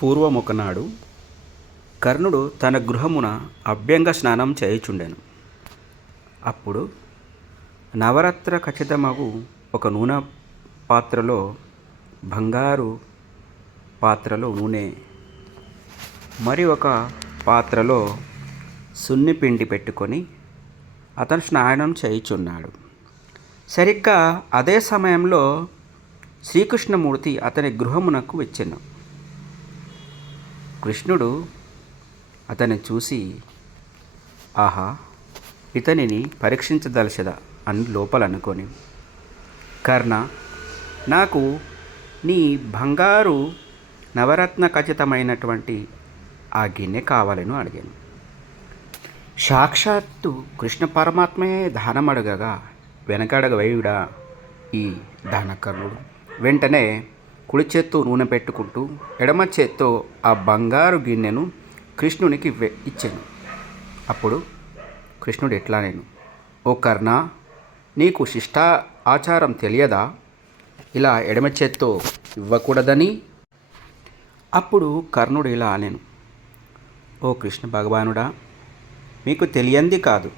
పూర్వమొకనాడు కర్ణుడు తన గృహమున అభ్యంగ స్నానం చేయుచుండెను. అప్పుడు నవరత్న ఖచితమగు ఒక నూనె పాత్రలో బంగారు పాత్రలో నూనె, మరి ఒక పాత్రలో సున్నిపిండి పెట్టుకొని అతను స్నానం చేయుచున్నాడు. సరిగ్గా అదే సమయంలో శ్రీకృష్ణమూర్తి అతని గృహమునకు వచ్చెను. కృష్ణుడు అతన్ని చూసి, ఆహా, ఇతనిని పరీక్షించదలచదా అని లోపలనుకొని, కర్ణ, నాకు నీ బంగారు నవరత్న ఖచితమైనటువంటి ఆ గిన్నె కావాలను అడిగాను. సాక్షాత్తు కృష్ణ పరమాత్మయే దానం అడగగా వెనకడగ వేయుడా ఈ దానకర్ణుడు. వెంటనే కుడి చేత్తో నూనె పెట్టుకుంటూ ఎడమ చేత్తో ఆ బంగారు గిన్నెను కృష్ణునికి ఇచ్చాను. అప్పుడు కృష్ణుడు ఎట్లా నేను, ఓ కర్ణ, నీకు శిష్ట ఆచారం తెలియదా, ఇలా ఎడమ చేత్తో ఇవ్వకూడదని? అప్పుడు కర్ణుడు ఇలా అనేను, ఓ కృష్ణ భగవానుడా, మీకు తెలియంది కాదు.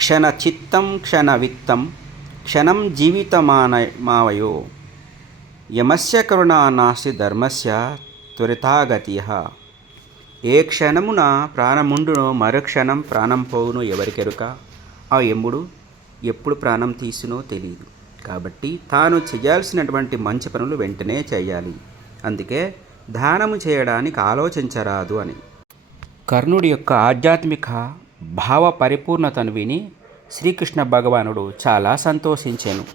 క్షణ చిత్తం క్షణ విత్తం క్షణం జీవితమావయో యమస్య కరుణా నాస్తి ధర్మస్య త్వరితాగతిః. ఏ క్షణమున ప్రాణముండునో మరుక్షణం ప్రాణం పోవునో ఎవరికెరుక. ఆ యముడు ఎప్పుడు ప్రాణం తీసునో తెలియదు. కాబట్టి తాను చేయాల్సినటువంటి మంచి పనులు వెంటనే చేయాలి. అందుకే దానము చేయడానికి ఆలోచించరాదు అని. కర్ణుడి యొక్క ఆధ్యాత్మిక భావ పరిపూర్ణతను విని శ్రీకృష్ణ భగవానుడు చాలా సంతోషించెను.